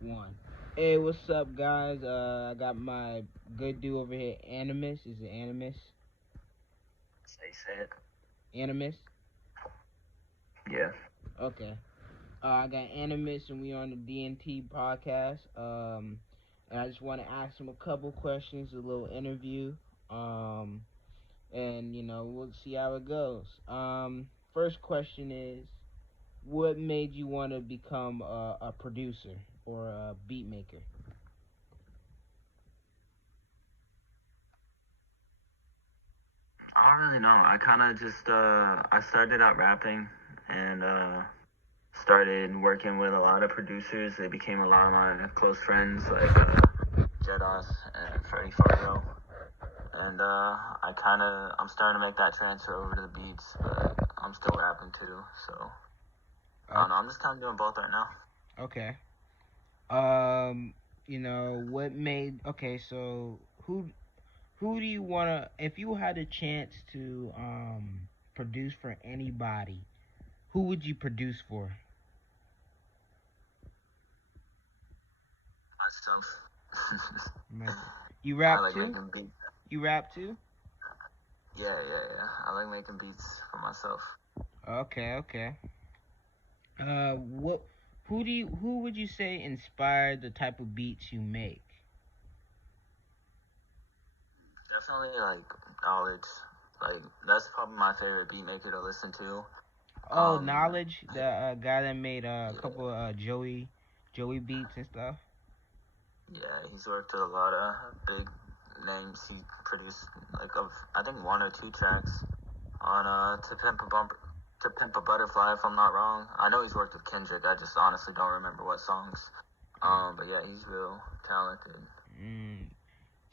One. Hey, what's up, guys? I got my good dude over here, Animus. Is it Animus? Say it. Animus? Yeah. Okay. I got Animus, and we on the DNT podcast. And I just want to ask him a couple questions, a little interview. Um, and we'll see how it goes. First question is, what made you want to become a producer or a beat maker? I don't really know. I kind of just I started out rapping and started working with a lot of producers. They became a lot of my close friends, like Jedos and Freddie Fargo. And I'm starting to make that transfer over to the beats, but I'm still rapping too. So I don't know. I'm just kind of doing both right now. Okay. What made okay, so who do you wanna if you had a chance to produce for anybody, who would you produce for? Myself. You I rap like too? making beats. You rap too? Yeah. I like making beats for myself. Okay, okay. What who would you say inspired the type of beats you make? Definitely like knowledge. Like that's probably my favorite beat maker to listen to. Oh, Um, Knowledge, the guy that made a yeah, couple Joey beats and stuff. yeah, he's worked with a lot of big names. He produced like I think one or two tracks on To Pimp a Butterfly, if I'm not wrong. I know he's worked with Kendrick. I just honestly don't remember what songs. But yeah, he's real talented. Mm.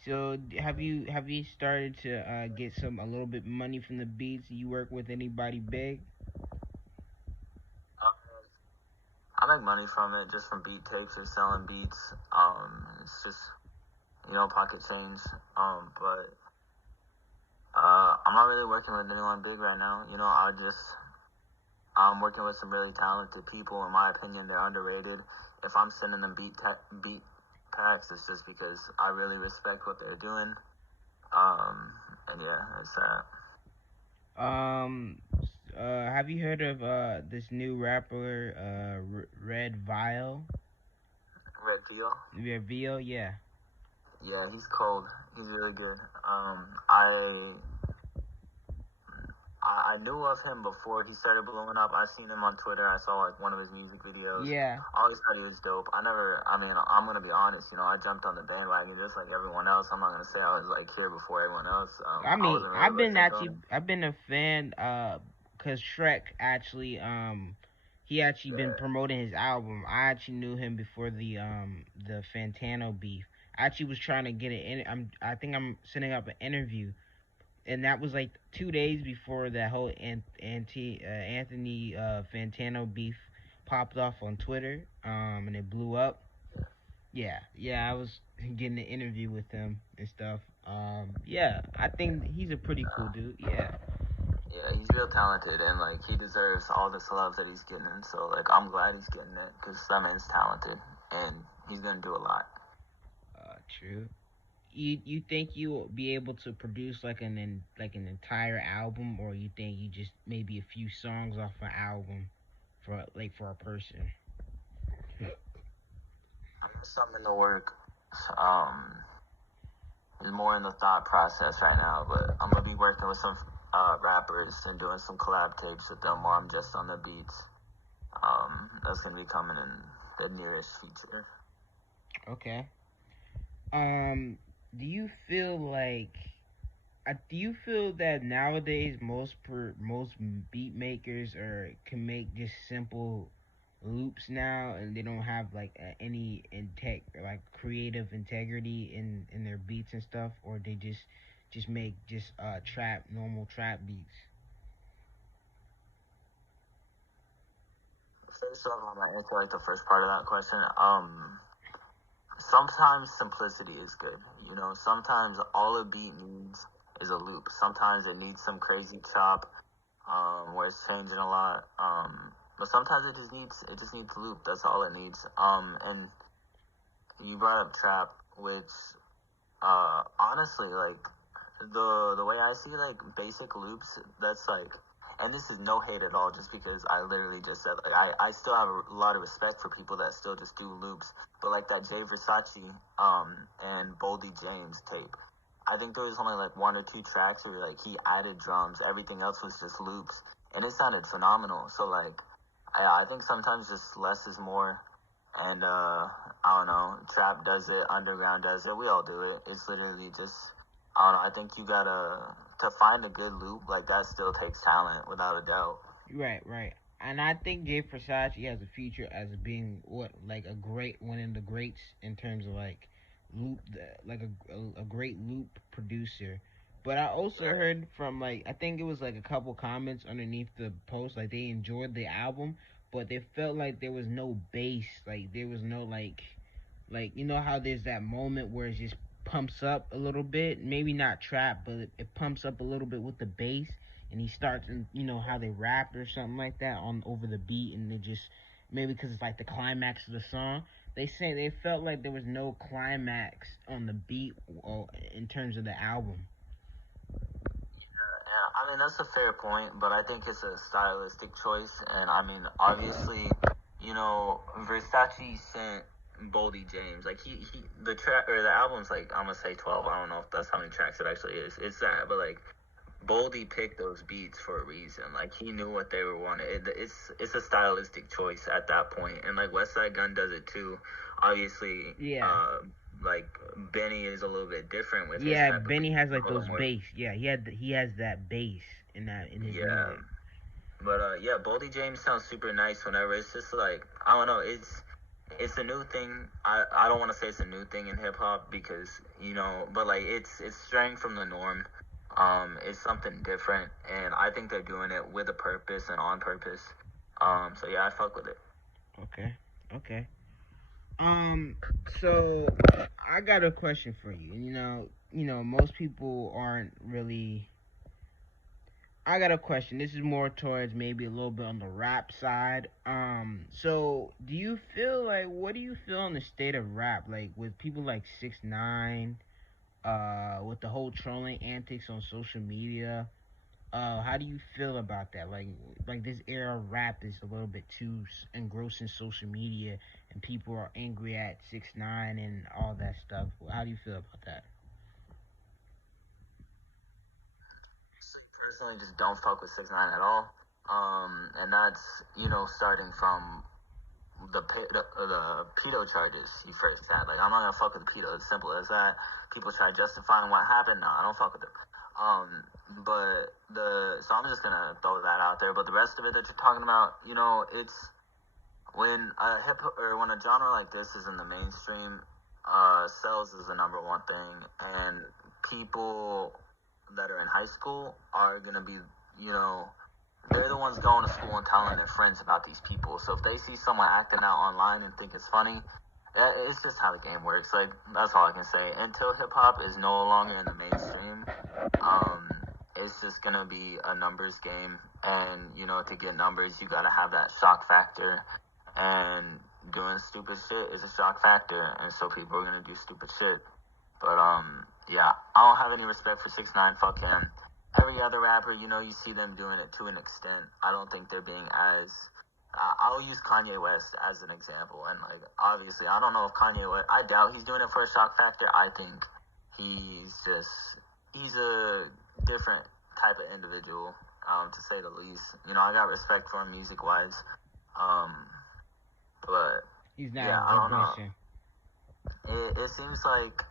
So have you started to get some a little bit money from the beats? You work with anybody big? I make money from it, just from beat takes or selling beats. It's just pocket change. But I'm not really working with anyone big right now. I'm working with some really talented people. In my opinion, they're underrated. If I'm sending them beat packs, it's just because I really respect what they're doing. And yeah, it's that. Um, have you heard of this new rapper Red Vile? Red Deal. Red Vile, yeah. Yeah, he's cold. He's really good. I knew of him before he started blowing up. I seen him on Twitter. I saw like one of his music videos. Yeah. I always thought he was dope. I'm gonna be honest. I jumped on the bandwagon just like everyone else. I'm not gonna say I was like here before everyone else. I I mean, wasn't really listening to him. I've been a fan cuz Shrek actually he actually been Yeah. promoting his album. I actually knew him before the Fantano beef. I actually was trying to get it in I think I'm setting up an interview, and that was like 2 days before that whole Anthony Fantano beef popped off on Twitter and it blew up. Yeah, I was getting an interview with him and stuff. Yeah, I think he's a pretty cool dude. Yeah. Yeah, he's real talented and like he deserves all this love that he's getting. So like I'm glad he's getting it because that man's talented and he's gonna do a lot. True. You think you'll be able to produce like an entire album, or you think you just maybe a few songs off an album for a person? I got something in the work. Um, is more in the thought process right now, but I'm gonna be working with some rappers and doing some collab tapes with them while I'm just on the beats. That's gonna be coming in the nearest future. Okay. Um, do you feel like do you feel that nowadays most beat makers can make just simple loops now, and they don't have like any like creative integrity in their beats and stuff, or they just make just normal trap beats? First off, I'm gonna answer like the first part of that question. Sometimes simplicity is good. Sometimes all a beat needs is a loop. Sometimes it needs some crazy chop, where it's changing a lot. But sometimes it just needs a loop. That's all it needs. And you brought up trap, which honestly, like the way I see like basic loops, that's like, and this is no hate at all, just because I literally just said like I still have a lot of respect for people that still just do loops, but like that Jay Versace and Boldy James tape, I think there was only like one or two tracks where like he added drums, everything else was just loops, and it sounded phenomenal. So like I think sometimes just less is more. And I don't know, trap does it, underground does it, we all do it. It's literally just, I don't know. I think you gotta, to find a good loop like that still takes talent without a doubt. Right, right. And I think Jay Versace has a future as being what like a great one of the greats in terms of like loop, like a great loop producer. But I also heard from like I think it was like a couple comments underneath the post like they enjoyed the album, but they felt like there was no bass, like there was no like you know how there's that moment where it just pumps up a little bit, maybe not trap, but it pumps up a little bit with the bass, and he starts and you know how they rap or something like that on over the beat, and they just maybe because it's like the climax of the song. They say they felt like there was no climax on the beat in terms of the album. Yeah, I mean that's a fair point, but I think it's a stylistic choice, and I mean obviously, Versace sent Boldy James like he the track or the album's like I'm gonna say 12. I don't know if that's how many tracks it actually is. It's that, but like Boldy picked those beats for a reason. Like he knew what they were wanting. It's a stylistic choice at that point, and like Westside Gunn does it too. Obviously, Yeah, like Benny is a little bit different with his yeah. type of beat. Benny has A like little those more, bass. Yeah, he has that bass in that in his yeah. music. But yeah, Boldy James sounds super nice whenever it's just like I don't know. It's a new thing. I don't want to say it's a new thing in hip hop because but like it's straying from the norm. It's something different, and I think they're doing it with a purpose and on purpose. So yeah, I fuck with it. Okay, okay. Um, so I got a question for you. Most people aren't really. I got a question. This is more towards maybe a little bit on the rap side. So do you feel like what do you feel on the state of rap, like with people like 6ix9ine, with the whole trolling antics on social media? How do you feel about that? Like this era of rap is a little bit too engrossing social media, and people are angry at 6ix9ine and all that stuff. How do you feel about that? Personally, just don't fuck with 6ix9ine at all. And that's starting from the pedo charges he first had. Like I'm not gonna fuck with the pedo. It's simple as that. People try justifying what happened. No, I don't fuck with them. But so I'm just gonna throw that out there. But the rest of it that you're talking about, it's when a hip or when a genre like this is in the mainstream, sales is the number one thing, and people that are in high school are gonna be, you know, they're the ones going to school and telling their friends about these people. So if they see someone acting out online and think it's funny, it's just how the game works. Like that's all I can say. Until hip hop is no longer in the mainstream, um, it's just gonna be a numbers game. And to get numbers, you gotta have that shock factor. And doing stupid shit is a shock factor, and so people are gonna do stupid shit. But yeah, I don't have any respect for 6ix9ine. Fuck him. Every other rapper, you see them doing it to an extent. I don't think they're being as. I'll use Kanye West as an example, and like obviously, I don't know if Kanye West. I doubt he's doing it for a shock factor. I think he's a different type of individual, to say the least. I got respect for him music wise, um, but He's not a yeah, I don't know. vibration. It seems like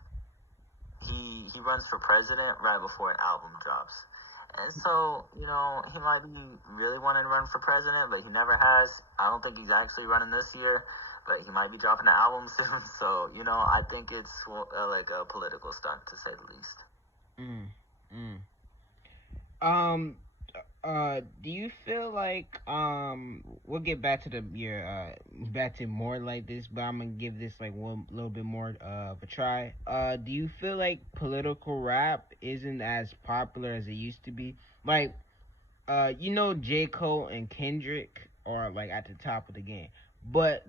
he runs for president right before an album drops. And so, he might be really wanting to run for president, but he never has. I don't think he's actually running this year, but he might be dropping an album soon. So, I think it's like a political stunt, to say the least. Mm, mm. Um, do you feel like we'll get back to the your back to more like this, but I'm gonna give this like one little bit more of a try. Do you feel like political rap isn't as popular as it used to be? Like, J. Cole and Kendrick are like at the top of the game, but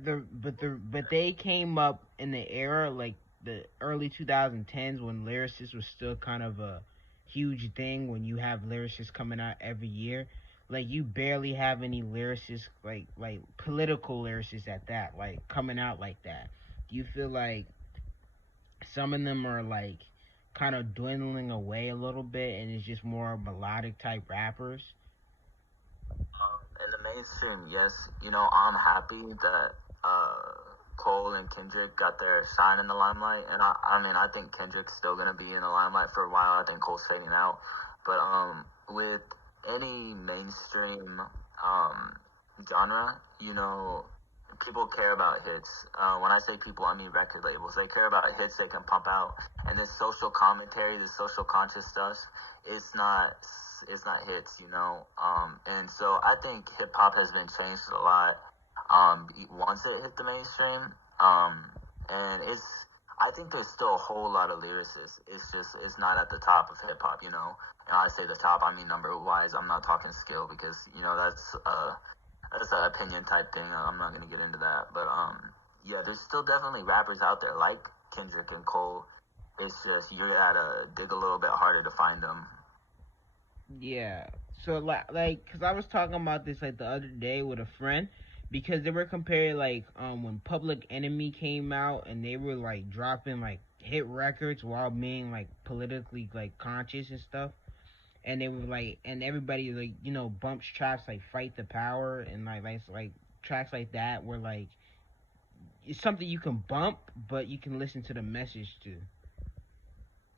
they came up in the era like the early 2010s when lyricists was still kind of a huge thing when you have lyricists coming out every year. Like you barely have any lyricists like political lyricists at that, like coming out like that. Do you feel like some of them are like kind of dwindling away a little bit and it's just more melodic type rappers? In the mainstream, yes. I'm happy that Cole and Kendrick got their shine in the limelight, and I mean, I think Kendrick's still gonna be in the limelight for a while. I think Cole's fading out, but with any mainstream um genre, people care about hits. When I say people, I mean record labels. They care about hits they can pump out, and this social commentary, this social conscious stuff, it's not it's not hits. And so I think hip hop has been changed a lot once it hit the mainstream. And I think there's still a whole lot of lyricists. It's not at the top of hip hop. And I say the top, I mean number wise. I'm not talking skill because that's an opinion type thing. I'm not gonna get into that, but yeah, there's still definitely rappers out there like Kendrick and Cole. It's just you gotta dig a little bit harder to find them. Yeah. So cause I was talking about this like the other day with a friend, because they were comparing like when Public Enemy came out and they were like dropping like hit records while being like politically like conscious and stuff, and they were like and everybody like bumps tracks like Fight the Power and like tracks like that where like it's something you can bump but you can listen to the message to.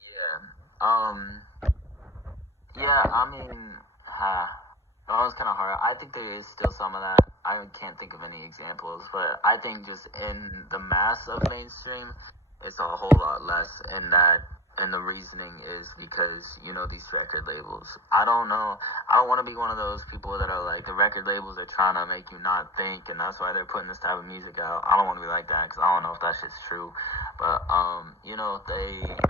Yeah. Yeah. I mean, that was kind of hard. I think there is still some of that. I can't think of any examples, but I think just in the mass of mainstream, it's a whole lot less. And the reasoning is because these record labels. I don't know. I don't want to be one of those people that are like the record labels are trying to make you not think, and that's why they're putting this type of music out. I don't want to be like that because I don't know if that shit's true. But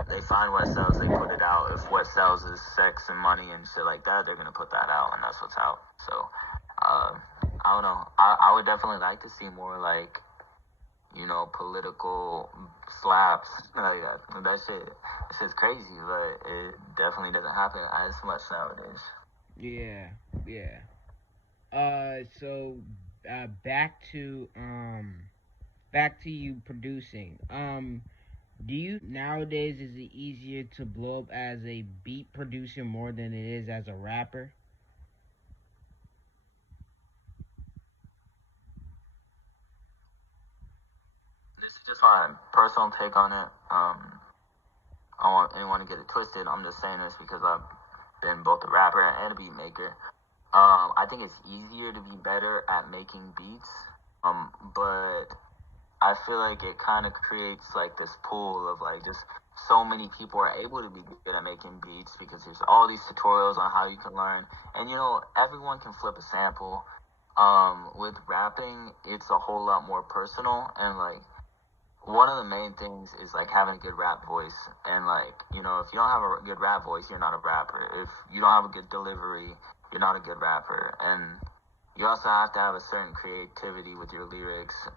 they find what sells, they put it out. If what sells is sex and money and shit like that, they're gonna put that out, and that's what's out. So, uh, I don't know. I would definitely like to see more like political slaps like that. That shit's crazy, but it definitely doesn't happen as much nowadays. Yeah, yeah. So back to you producing. Do you think nowadays is it easier to blow up as a beat producer more than it is as a rapper? This is just my personal take on it. I don't want anyone to get it twisted. I'm just saying this because I've been both a rapper and a beat maker. I think it's easier to be better at making beats. But I feel like it kind of creates like this pool of like just so many people are able to be good at making beats because there's all these tutorials on how you can learn, and everyone can flip a sample. With rapping, it's a whole lot more personal, and like one of the main things is like having a good rap voice, and like if you don't have a good rap voice, you're not a rapper. If you don't have a good delivery, you're not a good rapper, and you also have to have a certain creativity with your lyrics.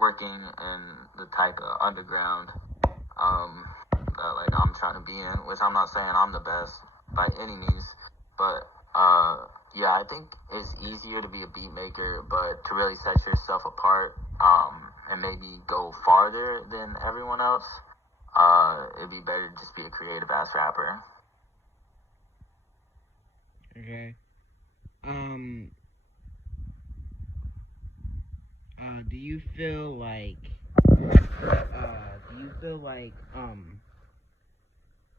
Working in the type of underground that like I'm trying to be in, which I'm not saying I'm the best by any means, but yeah, I think it's easier to be a beat maker, but to really set yourself apart and maybe go farther than everyone else, it'd be better to just be a creative ass rapper. Okay. Um. Do you feel like? Do you feel like?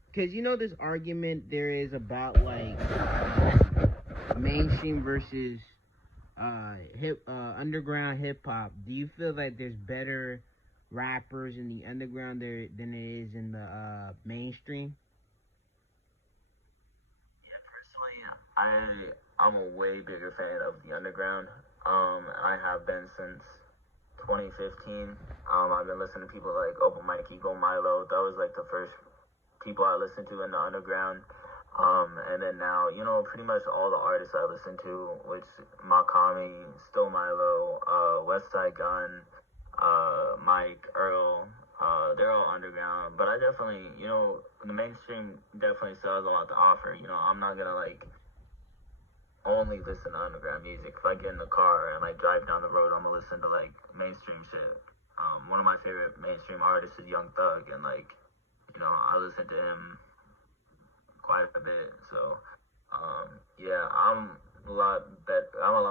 Because this argument there is about like mainstream versus hip underground hip hop. Do you feel like there's better rappers in the underground there than it is in the mainstream? Yeah, personally, I'm a way bigger fan of the underground. I have been since 2015. I've been listening to people like Open Mike, Ego Milo. That was like the first people I listened to in the underground. And then now, pretty much all the artists I listen to, which Makami, Still Milo, Westside Gun, Mike, Earl, they're all underground. But I definitely, the mainstream definitely still has a lot to offer. I'm not gonna like only listen to underground music. If I get in the car and like drive down the road, I'm gonna listen to like mainstream shit. One of my favorite mainstream artists is Young Thug, and like, I listen to him quite a bit. So, yeah, I'm a lot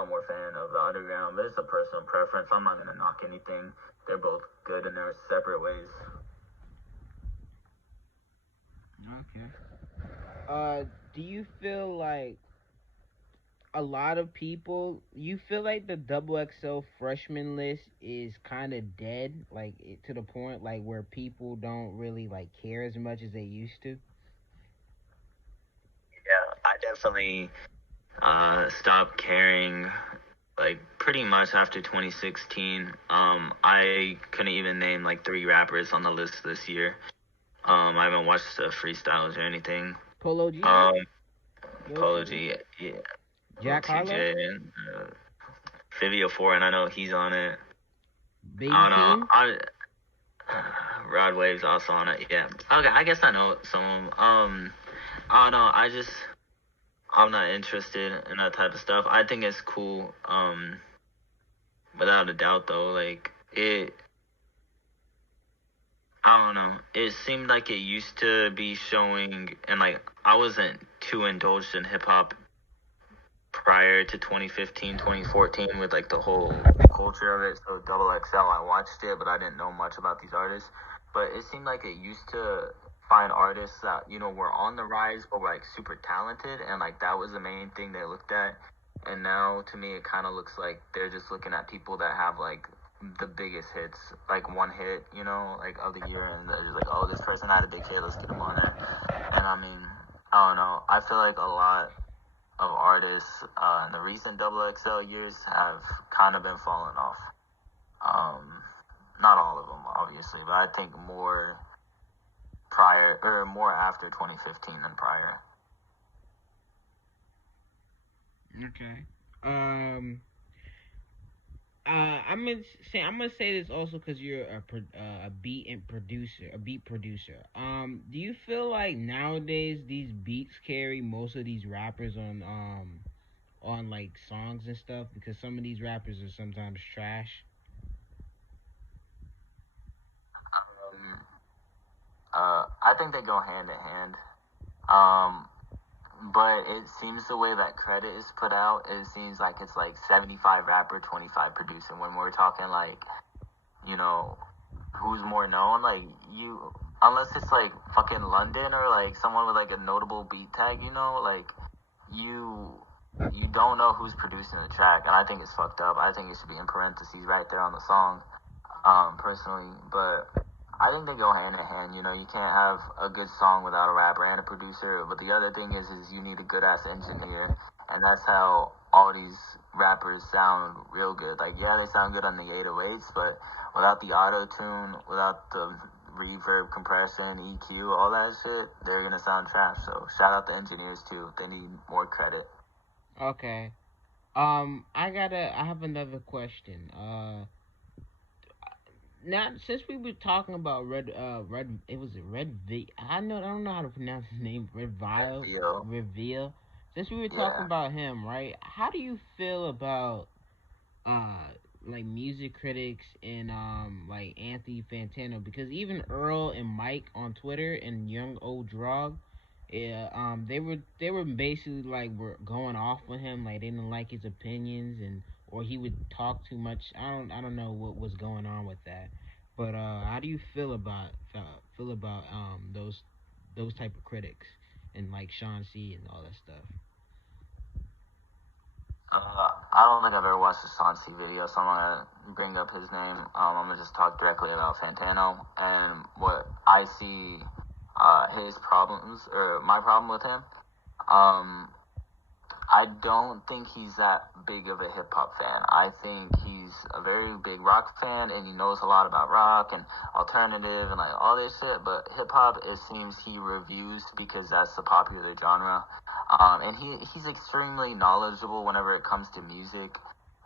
more fan of the underground, but it's a personal preference. I'm not gonna knock anything. They're both good in their separate ways. Okay. Do you feel like a lot of people? You feel like the double XL freshman list is kind of dead, like to the point like where people don't really like care as much as they used to. Yeah, I definitely stopped caring like pretty much after 2016. I couldn't even name like three rappers on the list this year. I haven't watched the freestyles or anything. Polo G, Um, Yoshi, Polo G, yeah, Jack Harlow, TJ, and Fivio Four, and I know he's on it. Baby I don't know. King. Rod Wave's also on it. Yeah. Okay, I guess I know some of them. I don't know. I'm not interested in that type of stuff. I think it's cool. Without a doubt, though, like it. I don't know. It seemed like it used to be showing, and like I wasn't too indulged in hip hop prior to 2015, 2014 with like the whole culture of it. So Double XL, I watched it, but I didn't know much about these artists. But it seemed like it used to find artists that were on the rise, but were like super talented, and like that was the main thing they looked at. And now to me, it kind of looks like they're just looking at people that have like the biggest hits, like one hit, like of the year, and they're just like, oh, this person had a big hit, let's get them on there. And I mean, I don't know. I feel like a lot of artists in the recent Double XL years have kind of been falling off. Um, Not all of them, obviously, but I think more prior or more after 2015 than prior. Okay. Um. I'm gonna say this also because you're a beat producer. Do you feel like nowadays these beats carry most of these rappers on like songs and stuff because some of these rappers are sometimes trash. Um, I think they go hand in hand. Um, but it seems the way that credit is put out, it seems like it's like 75 rapper, 25 producer. When we're talking like, you know, who's more known, like you, unless it's like fucking London or like someone with like a notable beat tag, like you you don't know who's producing the track, and I think it's fucked up. I think it should be in parentheses right there on the song, personally. But I think they go hand in hand. You can't have a good song without a rapper and a producer. But the other thing is you need a good ass engineer, and that's how all these rappers sound real good. Like, yeah, they sound good on the 808s, but without the auto tune, without the reverb, compression, EQ, all that shit, they're gonna sound trash. So shout out the engineers too. They need more credit. Okay. I have another question. Now since we were talking about it was a Red V. I don't know how to pronounce his name. Feel, Reveal. Since we were talking yeah. about him, right? How do you feel about uh like music critics and like Anthony Fantano? Because even Earl and Mike on Twitter and Young Old Drog, yeah, they were basically like were going off on him, like they didn't like his opinions and or he would talk too much. I don't know what was going on with that. But how do you feel about those type of critics and like Sean C and all that stuff? I don't think I've ever watched a Sansi video, so I'm not gonna bring up his name. I'm gonna just talk directly about Fantano and what I see his problems or my problem with him. Um, I don't think he's that big of a hip hop fan. I think he's a very big rock fan and he knows a lot about rock and alternative and like all this shit. But hip hop, it seems he reviews because that's the popular genre. And he's extremely knowledgeable whenever it comes to music.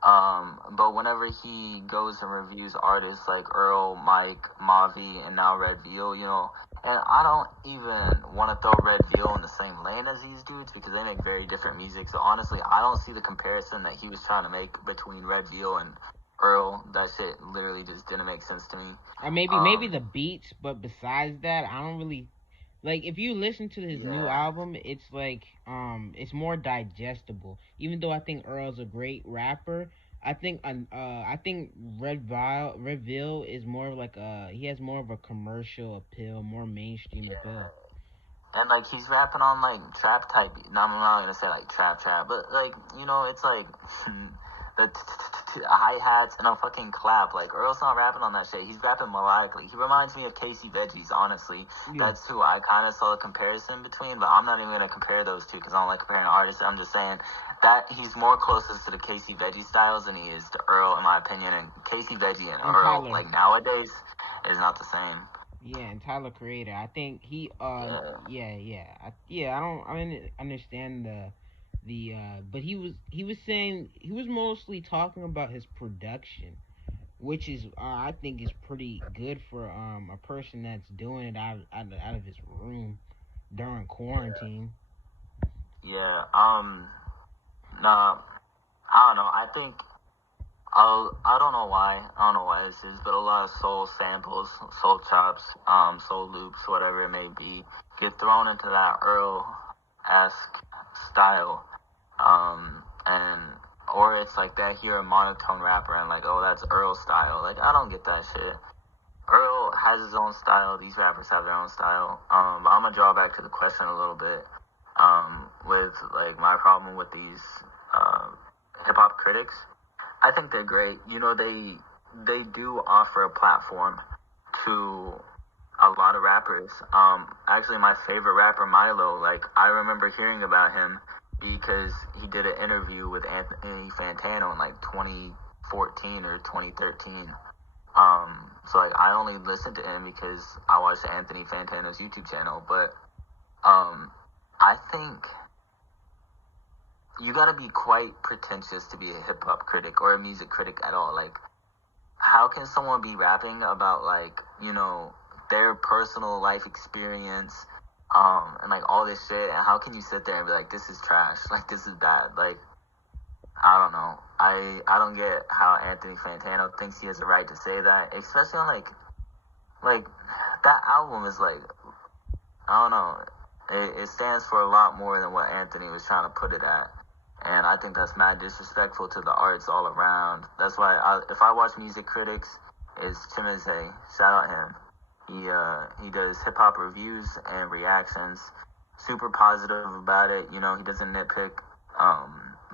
But whenever he goes and reviews artists like Earl, Mike, Mavi, and now Red Veal, and I don't even want to throw Red Veal in the same lane as these dudes because they make very different music. So honestly, I don't see the comparison that he was trying to make between Red Veal and Earl. That shit literally just didn't make sense to me. Maybe the beats, but besides that, I don't really like. If you listen to his new Yeah, album, it's like it's more digestible. Even though I think Earl's a great rapper, I think Red Veil is more of like he has more of a commercial appeal, more mainstream appeal. yeah. And like he's rapping on like trap type. No, I'm not gonna say like trap, but like it's like the hi hats and a fucking clap. Like Earl's not rapping on that shit. He's rapping melodically. He reminds me of Casey Veggies. Honestly, Yeah. that's who I kind of saw the comparison between. But I'm not even gonna compare those two because I don't like comparing artists. I'm just saying that he's more closest to the Casey Veggie styles than he is to Earl, in my opinion. And Casey Veggie and And Earl, Tyler. like nowadays, is not the same. Yeah, and Tyler Creator. I think he Yeah. I don't understand the but he was saying he was mostly talking about his production, which is I think is pretty good for a person that's doing it out of his room during quarantine. Yeah. Nah. I don't know. I think I don't know why. I don't know why this is, but a lot of soul samples, soul chops, soul loops, whatever it may be, get thrown into that Earl-esque style. And or it's like that hear a monotone rapper and like, oh, that's Earl style. Like I don't get that shit. Earl has his own style. These rappers have their own style. But I'm gonna draw back to the question a little bit. With like my problem with these hip hop critics, I think they're great. They do offer a platform to a lot of rappers. Actually, my favorite rapper Milo, like I remember hearing about him because he did an interview with Anthony Fantano in like 2014 or 2013. So like I only listened to him because I watched Anthony Fantano's YouTube channel, but um, I think you gotta be quite pretentious to be a hip hop critic or a music critic at all. Like, how can someone be rapping about like their personal life experience, and like all this shit, and how can you sit there and be like, this is trash, like this is bad, like I don't know. I don't get how Anthony Fantano thinks he has a right to say that, especially on like that album is like I don't know. It stands for a lot more than what Anthony was trying to put it at. And I think that's mad disrespectful to the arts all around. That's why if I watch music critics, it's Chimize. Shout out him. He does hip hop reviews and reactions. Super positive about it. He doesn't nitpick.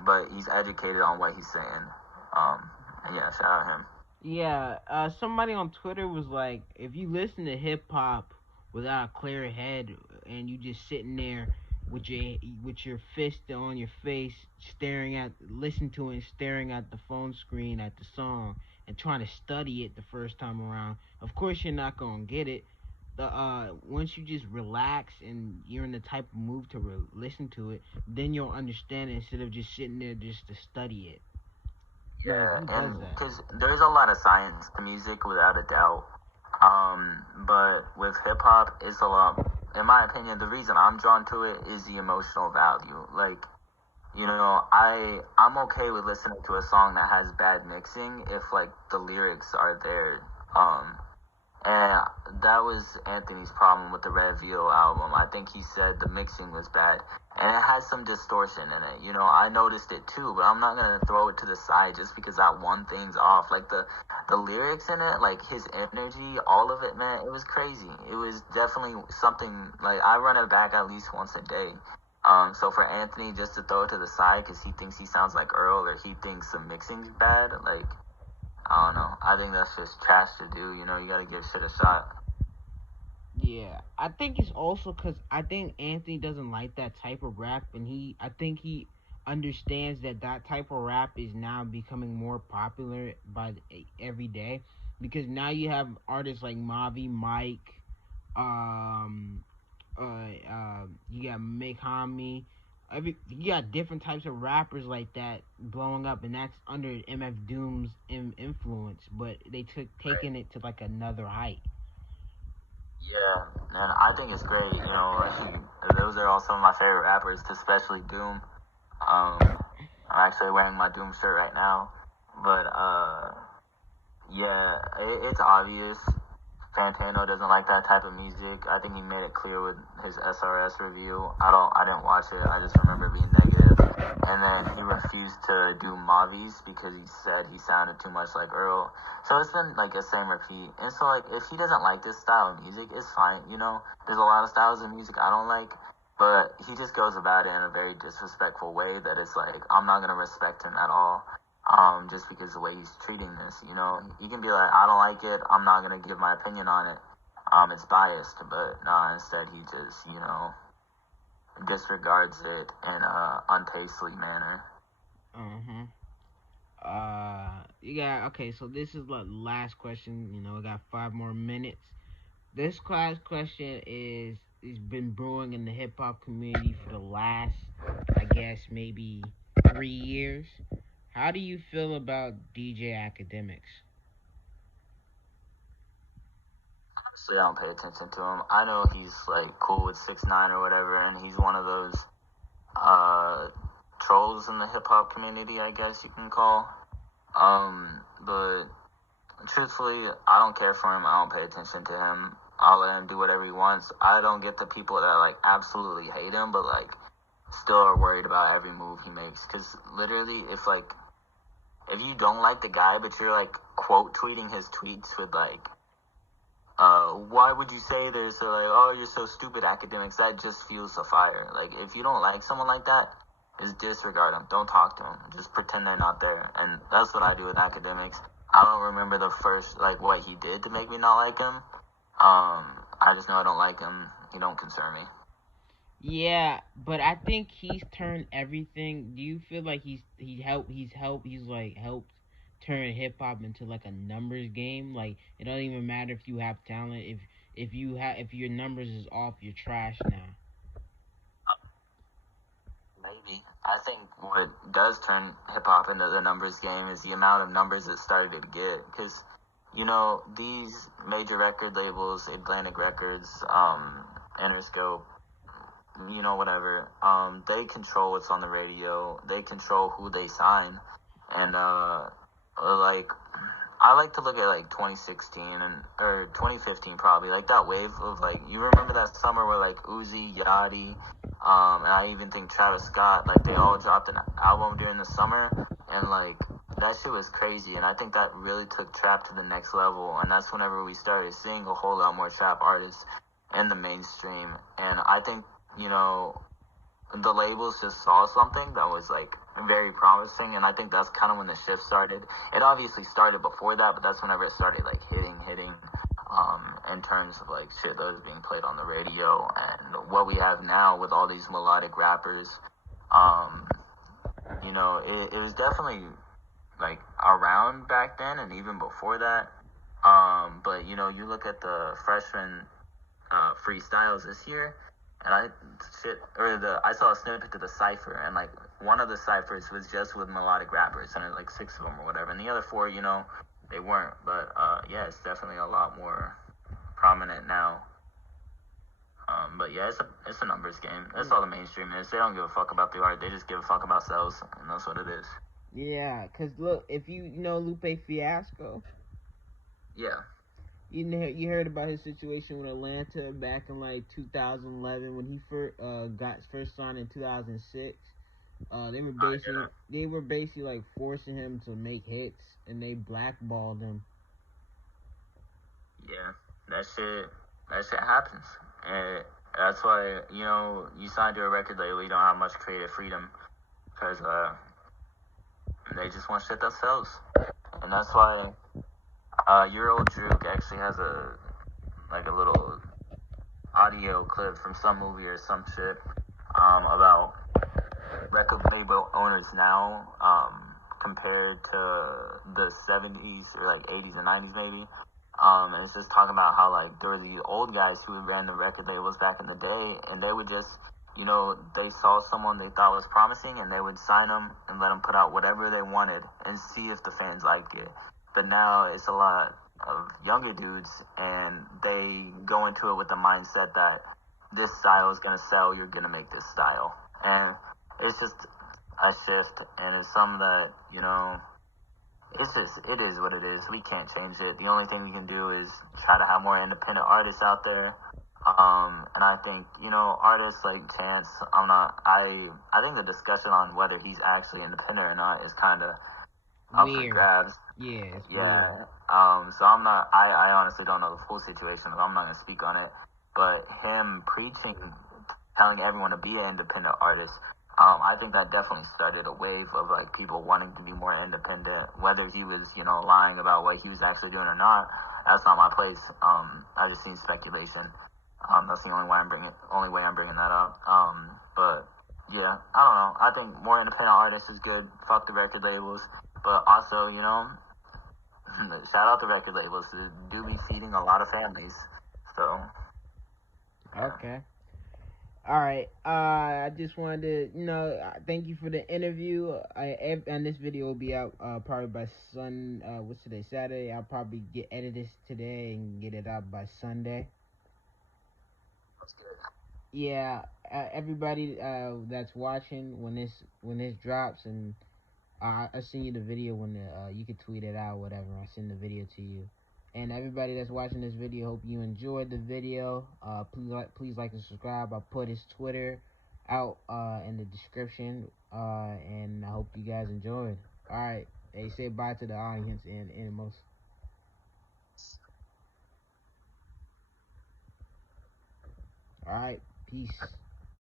But he's educated on what he's saying. And yeah, shout out him. Yeah, somebody on Twitter was like, if you listen to hip hop without a clear head and you just sitting there with your fist on your face, listen to it, and staring at the phone screen at the song, and trying to study it the first time around, of course you're not gonna get it. The once you just relax and you're in the type of mood to listen to it, then you'll understand it instead of just sitting there just to study it. Like Yeah, who does and that? because there's a lot of science to music without a doubt. But with hip hop, it's a lot. In my opinion, the reason I'm drawn to it is the emotional value. Like, I'm okay with listening to a song that has bad mixing if like the lyrics are there. And that was Anthony's problem with the Red Veal album. I think he said the mixing was bad. And it has some distortion in it. I noticed it too, but I'm not gonna throw it to the side just because that one thing's off. Like the lyrics in it, like his energy, all of it, man, it was crazy. It was definitely something like I run it back at least once a day. So for Anthony just to throw it to the side because he thinks he sounds like Earl or he thinks the mixing's bad, like I don't know. I think that's just trash to do. You gotta give shit a shot. Yeah, I think it's also because I think Anthony doesn't like that type of rap, and I think understands that that type of rap is now becoming more popular every day, because now you have artists like Mavi, Mike, um, you got Mikami. You got different types of rappers like that blowing up, and that's under MF Doom's influence. But they Right. taking it to like another height. Yeah, and I think it's great. You know, those are all some of my favorite rappers, especially Doom. I'm actually wearing my Doom shirt right now, but yeah, it's obvious. Fantano doesn't like that type of music. I think he made it clear with his SRS review. I didn't watch it. I just remember being negative. And then he refused to do Mavi's because he said he sounded too much like Earl. So it's been like a same repeat. And so like if he doesn't like this style of music, it's fine. You know, there's a lot of styles of music I don't like, but he just goes about it in a very disrespectful way that it's like I'm not gonna respect him at all. Just because the way he's treating this, you know, he can be like, I don't like it, I'm not gonna give my opinion on it. It's biased, but nah, instead he just, you know, disregards it in a untasteful manner. Uh-huh. You got okay. So this is the last question. You know, we got 5 more minutes. This class question is has been brewing in the hip hop community for the last, I guess, maybe 3 years. How do you feel about DJ Academics? Honestly, I don't pay attention to him. I know he's like cool with 6ix9ine or whatever, and he's one of those uh trolls in the hip hop community, I guess you can call. But truthfully, I don't care for him. I don't pay attention to him. I'll let him do whatever he wants. I don't get the people that like absolutely hate him, but like still are worried about every move he makes. Because literally, if you don't like the guy, but you're like quote tweeting his tweets with like, why would you say this? Or like, oh, you're so stupid, academics. That just fuels the fire. Like, if you don't like someone like that, just disregard them. Don't talk to them. Just pretend they're not there. And that's what I do with academics. I don't remember the first, like, what he did to make me not like him. I just know I don't like him. He don't concern me. Yeah, but I think he's turned everything. Do you feel like he's like helped turn hip hop into like a numbers game? Like it doesn't even matter if you have talent. If your numbers is off, you're trash now. Maybe. I think what does turn hip hop into the numbers game is the amount of numbers it started to get. Because, you know, these major record labels, Atlantic Records, Interscope, you know, whatever, they control what's on the radio. They control who they sign. And, like, I like to look at like 2016 or 2015 probably, like that wave of like, you remember that summer where like Uzi, Yachty, and I even think Travis Scott, like they all dropped an album during the summer, and like that shit was crazy, and I think that really took trap to the next level, and that's whenever we started seeing a whole lot more trap artists in the mainstream, and I think, you know, the labels just saw something that was like very promising, and I think that's kind of when the shift started. It obviously started before that, but that's whenever it started like hitting in terms of like shit that was being played on the radio, and what we have now with all these melodic rappers. um you know, it was definitely like around back then and even before that. But you know, you look at the freshman freestyles this year, and I saw a snippet of the cipher, and like one of the ciphers was just with melodic rappers, and like 6 of them or whatever, and the other 4, you know, they weren't. But yeah, it's definitely a lot more prominent now. But yeah, it's a numbers game. That's all the mainstream is. They don't give a fuck about the art. They just give a fuck about sales, and that's what it is. Yeah, cause look, if you know Lupe Fiasco, Yeah. you heard about his situation with Atlanta back in like 2011 when he got first signed in 2006. Yeah. They were basically like forcing him to make hits, and they blackballed him. Yeah. That shit. That shit happens, and that's why, you know, you sign to a record label, you don't have much creative freedom because they just want shit that sells, and that's why your old Drake actually has a little audio clip from some movie or some shit about record label owners now, compared to the 70s or like 80s and 90s maybe. And it's just talking about how like there were these old guys who ran the record labels back in the day, and they would just, they saw someone they thought was promising, and they would sign them and let them put out whatever they wanted and see if the fans liked it. But now it's a lot of younger dudes, and they go into it with the mindset that this style is going to sell, you're going to make this style. And it's just a shift, and it's something that, it is what it is. We can't change it. The only thing we can do is try to have more independent artists out there. And I think, artists like Chance, I think the discussion on whether he's actually independent or not is kind of up for grabs. Yeah, it's yeah. weird. So I honestly don't know the full situation. I'm not going to speak on it. But him preaching, telling everyone to be an independent artist, I think that definitely started a wave of like people wanting to be more independent. Whether he was, lying about what he was actually doing or not, that's not my place. I've just seen speculation. That's the only way I'm bringing that up. But yeah, I don't know. I think more independent artists is good. Fuck the record labels, but also, shout out the record labels. They do be feeding a lot of families. So. Yeah. Okay. All right. I just wanted to, thank you for the interview. And this video will be out probably by what's today? Saturday. I'll probably edit this today and get it out by Sunday. That's good. Yeah. Everybody that's watching when this drops, and I'll send you the video when you can tweet it out, whatever. I'll send the video to you. And everybody that's watching this video, hope you enjoyed the video. Please like and subscribe. I'll put his Twitter out in the description. And I hope you guys enjoyed. All right. Hey, say bye to the audience and Animals. All right. Peace.